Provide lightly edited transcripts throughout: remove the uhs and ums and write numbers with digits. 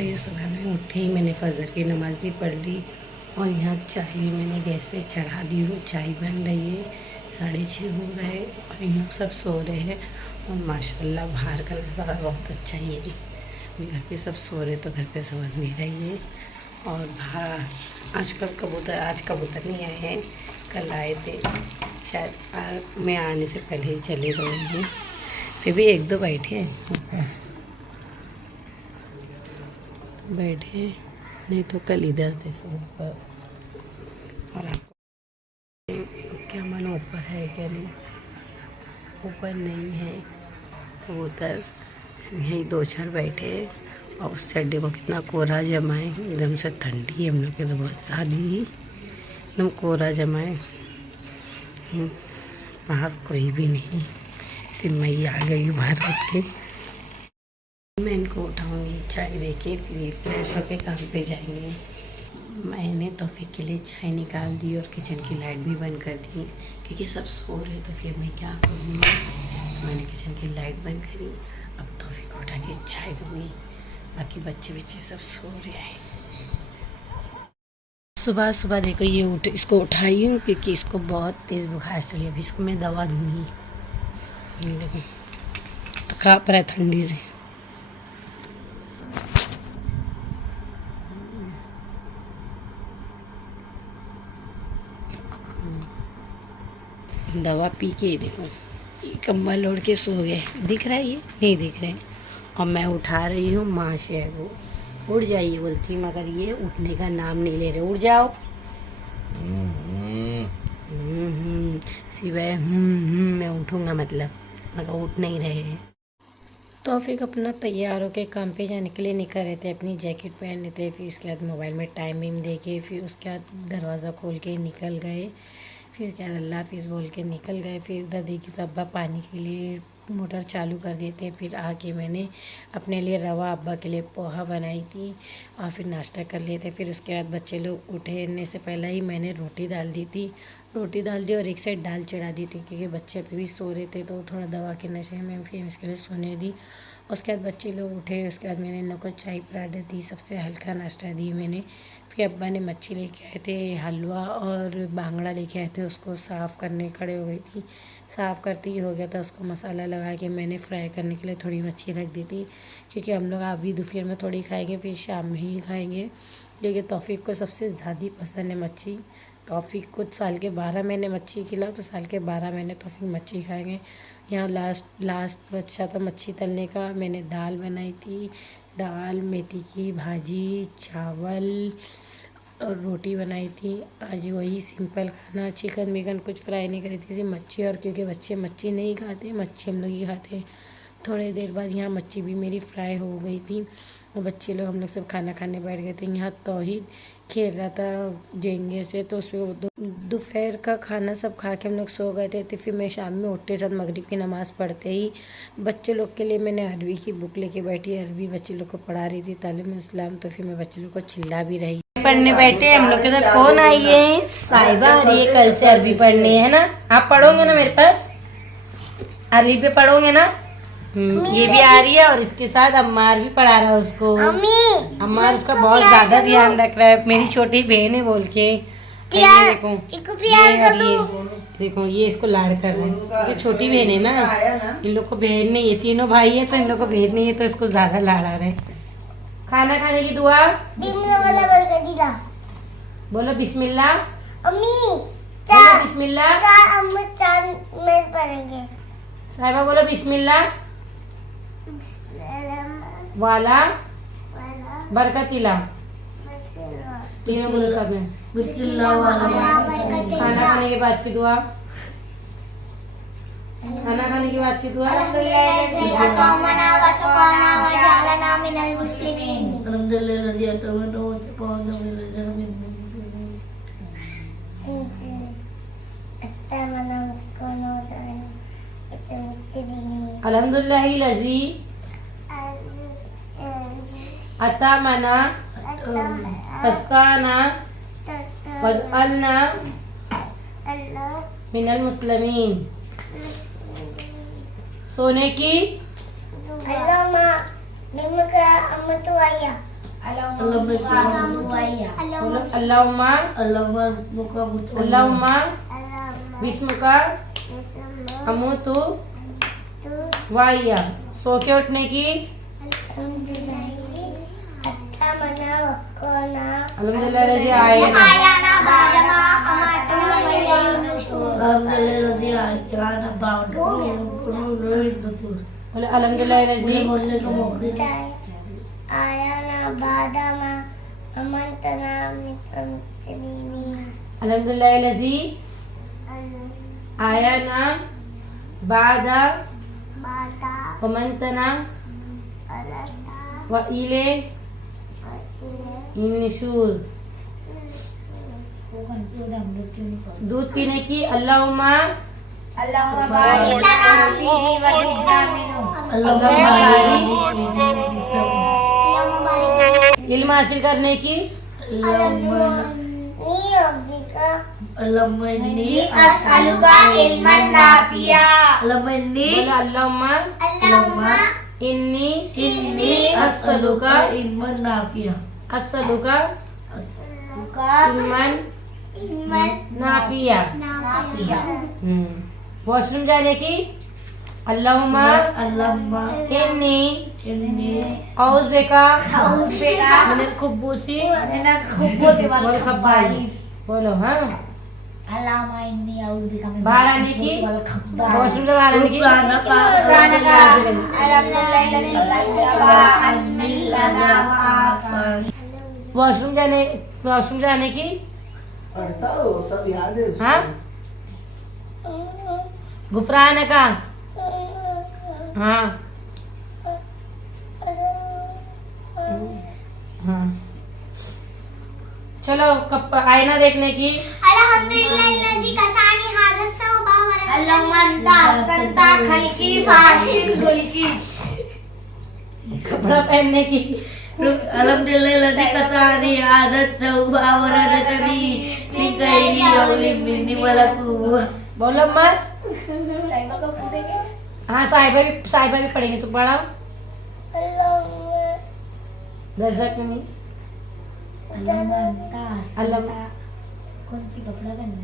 ये सुबह में उठी, मैंने फजर की नमाज़ भी पढ़ ली और यहाँ चाय भी मैंने गैस पे चढ़ा दी हूँ। चाय बन रही है, 6:30 हो गए और इन लोग सब सो रहे हैं। और माशाल्लाह बाहर का नज़ारा बहुत अच्छा ही है। घर पे सब सो रहे तो घर पे समझ नहीं रही है। और बाहर आजकल कबूतर, आज कबूतर नहीं आए हैं, कल आए थे शायद। मैं आने से पहले ही चले गए हैं, फिर भी एक दो बैठे हैं, बैठे नहीं तो कल इधर थे सब ऊपर। और आपको क्या मानो ऊपर है क्या नहीं, ऊपर नहीं है कबूतर, यहीं दो चार बैठे हैं। और उस साइड देखो कितना कोहरा जमा है, एकदम से ठंडी है हम लोग के तो बहुत ज़्यादा ही, एकदम कोहरा जमा है। बाहर कोई भी नहीं, सिमई आ गई बाहर उठ के। मैं इनको उठाऊंगी, चाय देके फिर फ्रेश होकर काम पे जाएंगे। मैंने तौफीक के लिए चाय निकाल दी और किचन की लाइट भी बंद कर दी, क्योंकि सब सो रहे तो फिर मैं क्या करूँगी। तो मैंने किचन की लाइट बंद करी। अब तौफीक को उठा के चाय दूँगी, बाकी बच्चे सब सो रहे हैं। सुबह सुबह देखो ये इसको उठाई हूँ क्योंकि इसको बहुत तेज़ बुखार चली। अभी इसको मैं दवा दूँगी, देखो तो काँप रहा है ठंडी से। दवा पी के देखो कंबल ओढ़ के सो गए, दिख रहा है ये नहीं दिख रहे। और मैं उठा रही हूँ, माँ से है वो, उड़ जाइए बोलती, मगर ये उठने का नाम नहीं ले रहे। उड़ जाओ। सिवाय मैं उठूँगा मतलब, मगर उठ नहीं रहे हैं। तौफीक अपना तैयार होकर काम पे जाने के लिए निकल रहे थे, अपनी जैकेट पहन लेते हैं, फिर उसके बाद मोबाइल में टाइम भी देखे, फिर उसके बाद दरवाज़ा खोल के निकल गए। फिर क्या अल्लाह हाफिज़ बोल के निकल गए। फिर उधर देखी तो अब्बा पानी के लिए मोटर चालू कर देते हैं। फिर आके मैंने अपने लिए रवा, अब्बा के लिए पोहा बनाई थी और फिर नाश्ता कर लिए थे। फिर उसके बाद बच्चे लोग उठने से पहले ही मैंने रोटी डाल दी थी, रोटी डाल दी और एक साइड दाल चढ़ा दी थी, क्योंकि बच्चे अभी भी सो रहे थे तो थोड़ा दवा के नशे में फिर इसके लिए सोने दी। उसके बाद बच्चे लोग उठे, उसके बाद मैंने इन लोग को चाय पराठे दी, सबसे हल्का नाश्ता दी मैंने। फिर अब्बा ने मच्छी लेके आए थे, हलवा और बांगड़ा लेके आए थे, उसको साफ़ करने खड़े हो गई थी। साफ़ करती ही हो गया था, उसको मसाला लगा के मैंने फ्राई करने के लिए थोड़ी मच्छी रख दी थी, क्योंकि हम लोग अभी दोपहर में थोड़ी खाएंगे, फिर शाम में ही खाएंगे। क्योंकि तौफीक को सबसे ज़्यादा पसंद है मच्छी। तौफीक को साल के 12 महीने मच्छी खिलाओ तो साल के 12 महीने तौफीक मच्छी खाएंगे। यहाँ लास्ट बच्चा था मच्छी तलने का। मैंने दाल बनाई थी, दाल, मेथी की भाजी, चावल और रोटी बनाई थी। आज वही सिंपल खाना, चिकन विकन कुछ फ्राई नहीं करी थी, मच्छी। और क्योंकि बच्चे मच्छी नहीं खाते, मच्छी हम लोग ही खाते हैं। थोड़ी देर बाद यहाँ मच्छी भी मेरी फ्राई हो गई थी और बच्चे लोग, हम लोग सब खाना खाने बैठ गए थे। यहाँ तौहीद खेल रहा था जेंगे से, तो उसमें दोपहर का खाना सब खा के हम लोग सो गए थे। तो फिर मैं शाम में उठते साथ मगरिब की नमाज़ पढ़ते ही बच्चे लोग के लिए मैंने अरबी की बुक लेके बैठी, अरबी बच्चे लोग को पढ़ा रही थी, तालीम इस्लाम। तो फिर मैं बच्चे लोग को चिल्ला भी रही। पढ़ने बैठे हम लोग के साथ। कौन आई है? साहिबा आ रही है कल से अरबी पढ़ने, है ना? आप पढ़ोगे ना मेरे पास? अरबी पे पढ़ोगे ना? ये भी आ रही है और इसके साथ अम्मार भी पढ़ा रहा है उसको। अम्मार उसका बहुत ज्यादा ध्यान रख रहा है, मेरी छोटी बहन है बोल के। देखो देखो ये इसको लाड़ कर रहे हैं, ये छोटी बहन है ना, इन लोग को बहन नहीं है, तीनों भाई है तो इन लोग को बहन नहीं है, तो इसको ज्यादा लाड़ा रहे। खाना खाने की दुआ बोलो, बिस्मिल्लाह। बोलो बिस्मिल्लाह। साहिबा बोलो बिस्मिल्लाह वाला बरकतिला। तीनों बोलो साथ में, बिस्मिल्लाह वाला। खाना खाने के बाद की दुआ, खाना खाने के बाद की दुआ। अल्हम्दुलिल्लाहिल्लज़ी अतामना अस्काना वजअलना मिनल मुस्लिमीन। सोने की अल्लाहुम्मा अल्लाहुम्मा बिस्मिका अमूतु वाहिया। सो के उठने की अल्हम्दुलिल्लाह रज़ी आयना बोले अल्हम्दुलिल्लाह रज़ी अल्हम्दुलिल्लाह रज़ी आयाना बादा वमंतना व इले निशूर। दूध पीने की अल्लाहुम्मा इल्म हासिल करने की अल्लाहुम्मा इन्नी अस्अलुका इल्मन नाफिया। वॉशरूम जाने की अल्लाहुम्मा इन्नी औज़ बिका मिनल खुब्बूसी वल खब्बाइस। बोलो हाँ। बाहर आने की वॉशरूम से बाहर आने की वॉशरूम जाने की सब याद है। हाँ गुफरान का हाँ हाँ। चलो कप आईना देखने की कपड़ा पहनने की बोलो मत। हाँ साहिबा भी पढ़ेंगे तो पढ़ा दर्जा क्यों नहीं कौन सी कपड़ा पहनना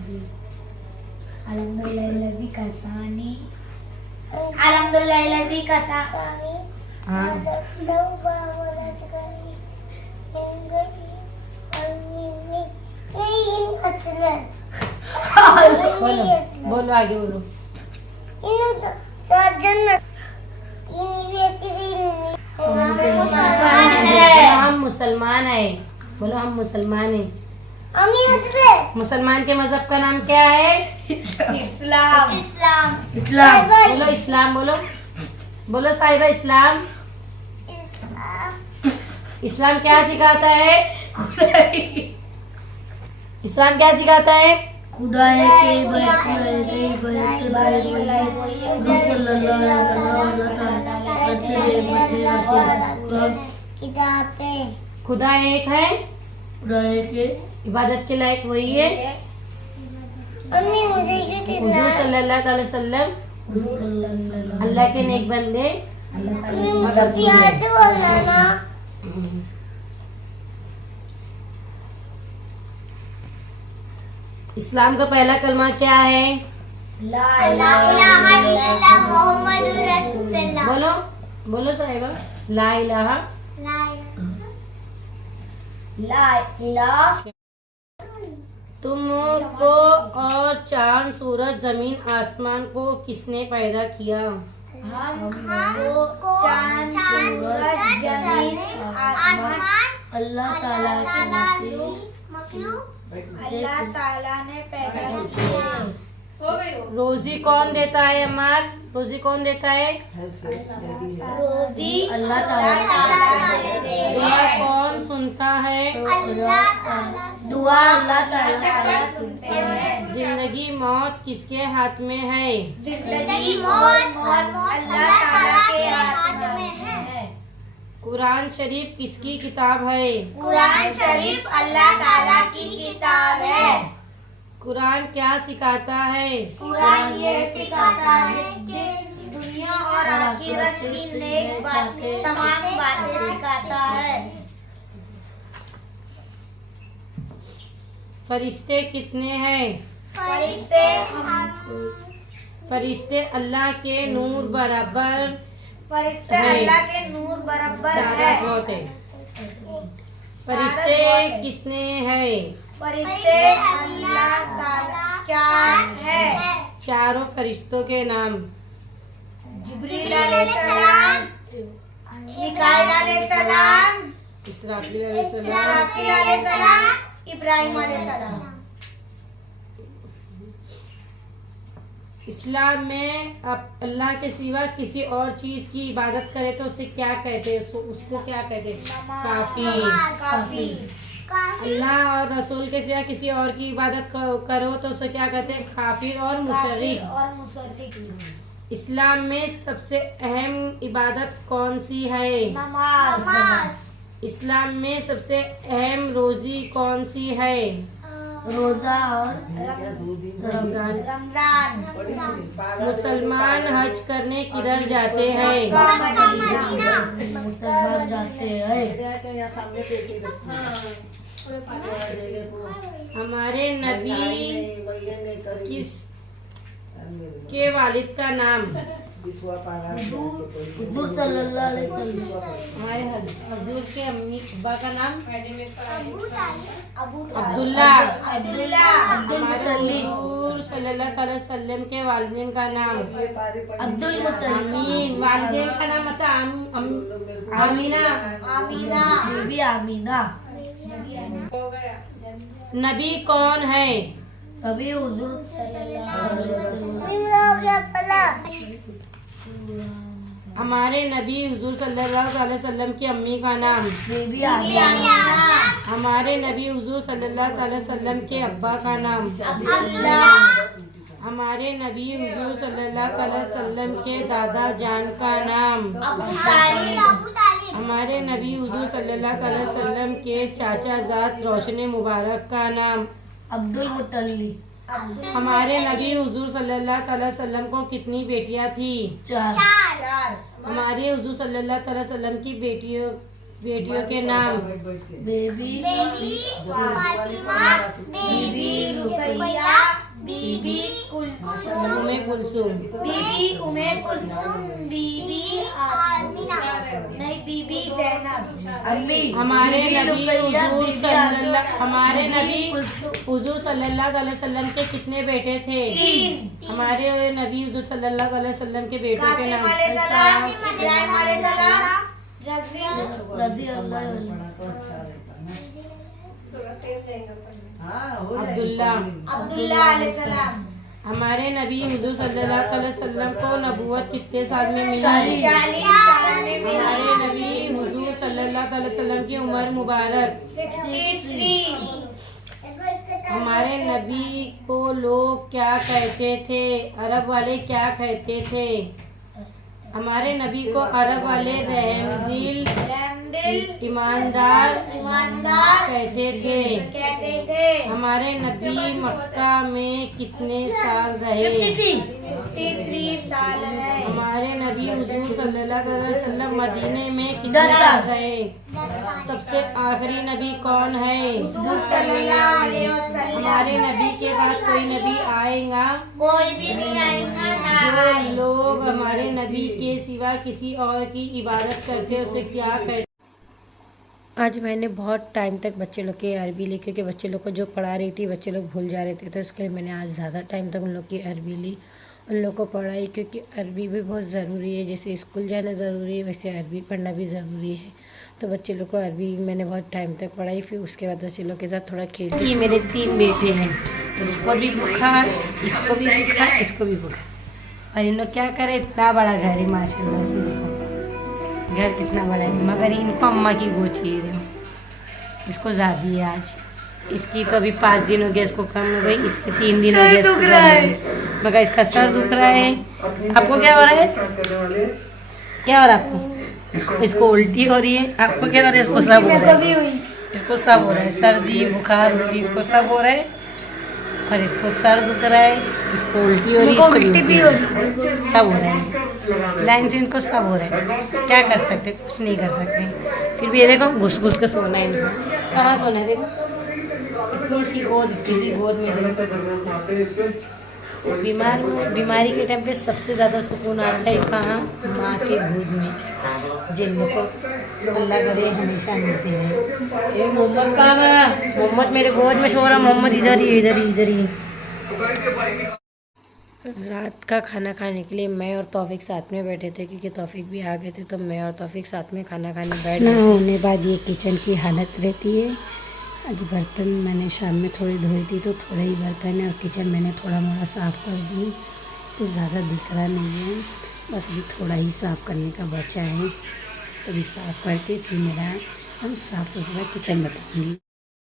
अल्हम्दुलिल्लाह कसानी हाँ बोलो आगे बोलो। हम मुसलमान है। बोलो हम मुसलमान हैं। मुसलमान के मजहब का नाम क्या है? इस्लाम। बोलो इस्लाम बोलो साहिबा इस्लाम। इस्लाम क्या सिखाता है? इस्लाम क्या सिखाता है? खुदा एक है, इबादत के लायक वही है। हुजूर सल्लल्लाहु अलैहि वसल्लम अल्लाह के नेक बंदे। इस्लाम का पहला कलमा क्या है? ला इलाहा इल्लल्लाह मुहम्मदुर रसूलुल्लाह। बोलो साहिबा। ला इलाहा तुमको और चांद सूरज जमीन आसमान को किसने पैदा किया? चांद सूरज जमीन आसमान अल्लाह ताला ने पैदा किया। रोजी कौन देता है अम्मार? रोजी कौन देता है? रोजी अल्लाह ताला। दुआ कौन सुनता है? दुआ अल्लाह ताला सुनते हैं। जिंदगी मौत किसके हाथ में है? जिंदगी मौत अल्लाह ताला के हाथ में है। कुरान शरीफ किसकी किताब है? कुरान शरीफ अल्लाह ताला की किताब है। कुरान क्या सिखाता है? कुरान ये सिखाता है कि दुनिया और आखिरत की नेक बातें तमाम बातें सिखाता है। फरिश्ते कितने हैं? फरिश्ते फरिश्ते अल्लाह के नूर बराबर फरिश्ते है। अल्लाह के नूर बराबर है। तादाद बहुत है। फरिश्ते कितने हैं? फरिश्ते अल्लाह ताला 4 है। चारों फरिश्तों के नाम। जिब्रील अलैहिस्सलाम, मिकाईल अलैहिस्सलाम, इसराफील अलैहिस्सलाम, इस्राफील अलैहिस्सलाम, इब्राहिम अलैहिस्सलाम। इस्लाम में अब अल्लाह के सिवा किसी और चीज की इबादत करे तो उसे क्या कहते हैं? उसको क्या कहते हैं? काफी। अल्लाह और रसूल के सिवा किसी और की इबादत करो तो उसे क्या कहते हैं? काफिर और मुशर्रिक। और मुशर्रिक। इस्लाम में सबसे अहम इबादत कौन सी है? नमाज। इस्लाम में सबसे अहम रोजी कौन सी है? रोजा और रमजान। रमजान। मुसलमान हज करने किधर जाते हैं? मुसलमान जाते हैं। हमारे नबी किस के वालिद का नाम? हुजूर सल्लल्लाहु अलैहि वसल्लम। हमारे हजूर के अम्मी अब्बा का नाम? अब्दुल्ला। हमारे हजूर सल्लल्लाहु अलैहि वसल्लम के वालिदैन का नाम? अब्दुल मुत्तलिब। आमीन। वालिदैन का नाम मतलब आमीना। बीबी आमीना। नबी कौन है? अभी हुजूर सल्लल्लाहु अलैहि वसल्लम। हमारे नबी हुजूर सल्लल्लाहु अलैहि वसल्लम की अम्मी का नाम? बीबी आमीना। हमारे नबी हुजूर सल्लल्लाहु अलैहि वसल्लम के अब्बा का नाम? अब्दुल्ला। हमारे नबी हुजूर सल्लल्लाहु अलैहि वसल्लम के दादा जान का नाम? अबू तालिब। हमारे नबी हुजूर सल्लल्लाहु अलैहि वसल्लम के चाचा जात रोशनी मुबारक का नाम? अब्दुल मुत्तलिब। हमारे नबी हुजूर सल्लल्लाहु अलैहि वसल्लम को कितनी बेटियां थी? 4। हमारे हुजूर सल्लल्लाहु अलैहि वसल्लम की बेटियों के नाम? बेबी फातिमा, बीबी रुकैया, बीबी कुलसुम। बीबी उम्मे कुलसुम, बीबी आमिना, नहीं बीबी ज़ैनब। अम्मी। हमारे नबी हुजूर सल्लल्लाहु अलैहि वसल्लम के कितने बेटे थे? 3। हमारे नबी हुजूर सल्लल्लाहु अलैहि वसल्लम के बेटों के नाम? अलैहिस्सलाम, इब्राहिम अलैहिस्सलाम, रज़ी अल्लाह अब्दुल्ला अलैहिस्सलाम। हमारे नबी हुजूर सल्लल्लाहु अलैहि वसल्लम को नबूवत कितने साल में मिली? 40 साल में मिली। हमारे नबी हुजूर सल्लल्लाहु अलैहि वसल्लम की उम्र मुबारक? 63। हमारे नबी को लोग क्या कहते थे? अरब वाले क्या कहते थे? हमारे नबी को अरब वाले रहमदिल ईमानदार कहते थे। हमारे नबी मक्का में कितने साल रहे? 53 साल है। हमारे नबी हुजूर सल्लल्लाहु अलैहि वसल्लम मदीने में कितने साल रहे? सबसे आखिरी नबी कौन है? हुजूर सल्लल्लाहु अलैहि वसल्लम। हमारे नबी के बाद कोई नबी आएगा? कोई भी नहीं आएगा। जो लोग हमारे नबी के सिवा किसी और की इबादत करते उसे क्या कहते? आज मैंने बहुत टाइम तक बच्चे लोग की अरबी ली, क्योंकि बच्चे लोग को जो पढ़ा रही थी बच्चे लोग भूल जा रहे थे, तो इसके लिए मैंने आज ज़्यादा टाइम तक उन लोग की अरबी ली, उन लोग को पढ़ाई, क्योंकि अरबी भी बहुत ज़रूरी है। जैसे स्कूल जाना ज़रूरी है वैसे अरबी पढ़ना भी ज़रूरी है। तो बच्चे लोग को अरबी मैंने बहुत टाइम तक पढ़ाई, फिर उसके बाद बच्चे लोग के साथ थोड़ा खेल। ये मेरे 3 बेटे हैं, इसको भी बुखार, इसको भी बुखार, इसको भी बुखार। और इन लोग क्या करें, इतना बड़ा घर है माशाल्लाह से, देखो घर कितना बड़ा है, मगर इनको अम्मा की गोद चाहिए। देखो इसको ज़्यादा है आज, इसकी तो अभी 5 दिन हो गया, इसको कम हो गई, इसके 3 दिन हो गए दुख रहा है, मगर इसका सर दुख रहा है। आपको क्या हो रहा है? क्या हो रहा है आपको? इसको उल्टी हो रही है। आपको क्या हो रहा है? इसको सब हो रहा है, इसको सब हो रहा है, सर्दी बुखार उल्टी इसको सब हो रहा है। और इसको सर दुख रहा है, इसको उल्टी हो रही है, इसको भी हो रही है, सब हो रहा है, लाइन से इनको सब हो रहा है। क्या कर सकते? कुछ नहीं कर सकते। फिर भी ये देखो घुस घुस के सोना है इनको। कहाँ सोना है? देखो इतनी सी गोद, किसी गोद में बीमारी के टाइम पे सबसे ज़्यादा सुकून आता है कहाँ? माँ के गोद में, जिनको अल्लाह करे हमेशा मिलते रहे। ए मोहम्मद कहाँ गया? मोहम्मद मेरे गोद में सो रहा। मोहम्मद इधर ही, इधर ही, इधर ही। रात का खाना खाने के लिए मैं और तौफीक साथ में बैठे थे, क्योंकि तौफीक भी आ गए थे, तो मैं और तौफीक साथ में खाना खाने बैठ गए। होने बाद ये किचन की हालत रहती है। आज बर्तन मैंने शाम में थोड़ी धोई थी, तो थोड़ा ही बर्तन है, और किचन मैंने थोड़ा मोड़ा साफ़ कर दी, तो ज़्यादा दिख रहा नहीं है, बस अभी थोड़ा ही साफ़ करने का बचा है। तो अभी साफ़ करके फिर मेरा हम साफ़ सुथरा किचन बताऊँगी।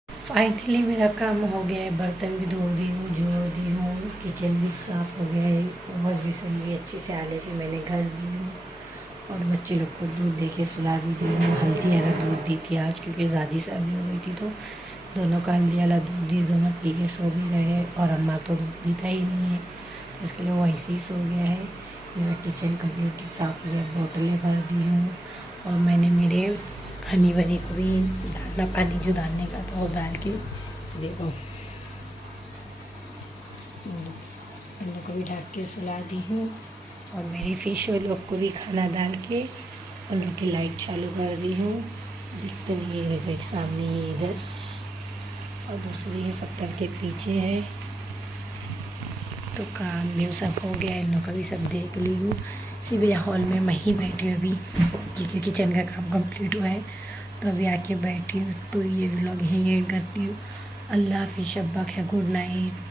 फाइनली मेरा काम हो गया है, बर्तन भी धो दी हूँ, जोड़ दी हूँ, किचन भी साफ़ हो गया है, वॉश बेसिन भी अच्छे से आले से मैंने घस दी हूँ, और बच्चे लोग को दूध दे के सुला भी दी हूँ। हल्दी वाला दूध दी थी आज, क्योंकि ज़्यादा सर्दी हो गई थी, तो दोनों का हल्दी वाला दूध दी, दोनों पी के सो भी गए हैं, और अम्मा तो दूध पीता ही नहीं है, तो इसके लिए वो ऐसे ही सो गया है। मेरा किचन कम्प्लीट साफ़ हो गया, बोतलें भर दी हूँ, और मैंने मेरे हनी बनी को भी दाना पानी जो डालने का था वो डाल के देखो, इन लोग को भी ढक के सुला दी हूँ, और मेरे फिश लोग को भी खाना डाल के उन लोग की लाइट चालू कर दी हूँ। दिखते नहीं है, देखो एक सामने ही इधर, और दूसरी है पत्थर के पीछे है। तो काम भी सब हो गया, इन लोग का भी सब देख ली हूँ। सिर्फ हॉल में मैं ही बैठी हूँ अभी, क्योंकि किचन का काम कंप्लीट हुआ है, तो अभी आके बैठी हूँ। तो ये व्लॉग यहीं एंड करती हूँ। अल्लाह हाफिज़, शब्बा खैर, गुड नाइट।